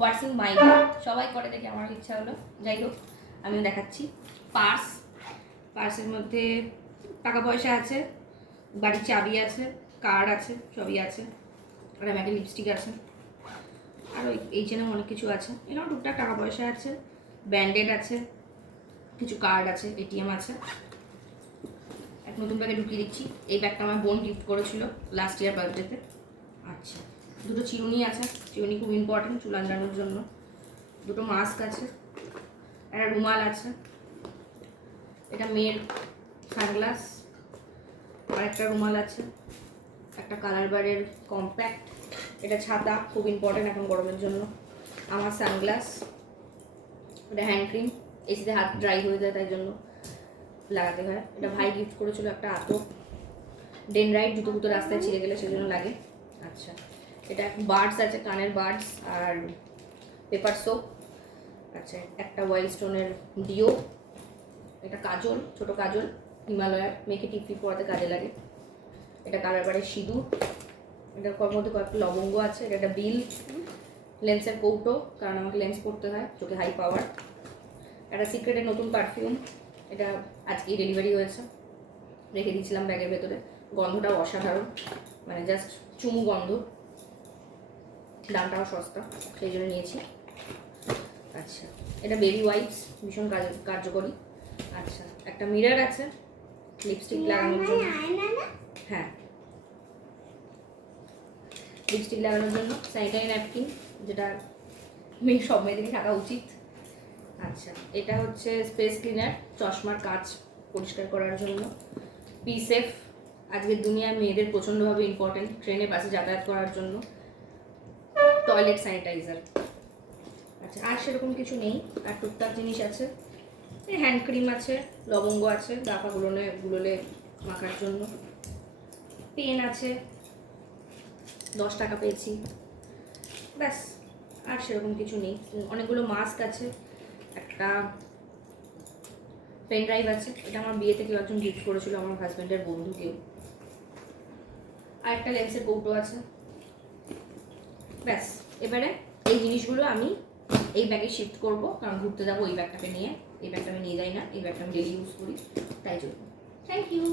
ওয়াটসিং মাই সবাই করে দেখে আমার ইচ্ছা হলো, যাই হোক আমিও দেখাচ্ছি। পার্সের মধ্যে টাকা পয়সা আছে, বাড়ির চাবি আছে, কার্ড আছে, সবই আছে, আর একটা লিপস্টিক আছে, আর এই জন্য অনেক কিছু আছে। এখানে টুকটাক টাকা পয়সা আছে, ব্যান্ডেড আছে, কিছু কার্ড আছে, এটিএম আছে। এক নতুন ব্যাগে ঢুকিয়ে দিচ্ছি। এই ব্যাগটা আমার বোন গিফট করেছিল লাস্ট ইয়ার বার্থডেতে। আচ্ছা, দুটো চিরুনি আছে, চিরুনি খুব ইম্পর্টেন্ট চুল আঁচড়ানোর জন্য। দুটো মাস্ক আছে, একটা রুমাল আছে, এটা মেয়ের সানগ্লাস, আর একটা রুমাল আছে, একটা কালার বারের কম্প্যাক্ট, এটা ছাতা খুব ইম্পর্টেন্ট এখন গরমের জন্য, আমার সানগ্লাস, এটা হ্যান্ড ক্রিম, এসিতে হাত ড্রাই হয়ে যায় তাই জন্য লাগাতে হয়। এটা ভাই গিফট করেছিল একটা আতর, ডেনরাইট, জুতো কুতো রাস্তায় ছিঁড়ে গেলে সেজন্য লাগে। আচ্ছা, এটা বার্ডস আছে, কানের বার্ডস, আর পেপার সোপ। আচ্ছা, একটা ওয়াইল্ড স্টোনের ডিও, এটা কাজল, ছোট কাজল হিমালয়ার, মেয়েকে টিপি পরাতে কাজে লাগে। এটা কালার বারের সিঁদুর, এটার মধ্যে কয়েকটা লবঙ্গ আছে। এটা একটা বিল, লেন্সের কৌটো, কারণ আমাকে লেন্স পড়তে হয়, চোখে হাই পাওয়ার। একটা সিক্রেটের নতুন পারফিউম, এটা আজকেই ডেলিভারি হয়েছে, রেখে দিয়েছিলাম ব্যাগের ভেতরে। গন্ধটাও অসাধারণ, মানে জাস্ট চুমু গন্ধ, দামটাও সস্তা, সেই জন্য নিয়েছি। আচ্ছা, এটা বেবি ওয়াইপস, ভীষণ কার্যকরী। আচ্ছা, একটা মিরর আছে লিপস্টিক লাগানোর জন্য, হ্যাঁ লিপস্টিক লাগানোর জন্য। স্যানিটারি ন্যাপকিন, যেটা মেয়ে সব মেয়েদেরই থাকা উচিত। আচ্ছা, এটা হচ্ছে স্পেস ক্লিনার, চশমার কাঁচ পরিষ্কার করার জন্য। পিসেফ, আজকের দুনিয়ায় মেয়েদের প্রচণ্ডভাবে ইম্পর্টেন্ট, ট্রেনে বাসে যাতায়াত করার জন্য। Toilet sanitizer. আচ্ছা, আর সেরকম কিছু নেই, আর টুকটাক জিনিস আছে, হ্যান্ড ক্রিম আছে, লবঙ্গ আছে গা পা গুলোলে মাখার জন্য, পেন আছে, 10 টাকা পেয়েছি, ব্যাস। আর সেরকম কিছু নেই। অনেকগুলো মাস্ক আছে, একটা পেন ড্রাইভ আছে, এটা আমার বিয়েতে কেউ একজন গিফট করেছিল, আমার হাজব্যান্ডের বন্ধু কেউ। আর একটা লেন্সের কৌটো আছে, ব্যাস। এবারে এই জিনিসগুলো আমি এই ব্যাগে শিফট করবো, কারণ ঘুরতে যাবো এই ব্যাগটাকে নিয়ে। এই ব্যাগটা আমি নিয়ে যাই না, এই ব্যাগটা আমি ডেলি ইউজ করি, তাই জন্য। Thank you.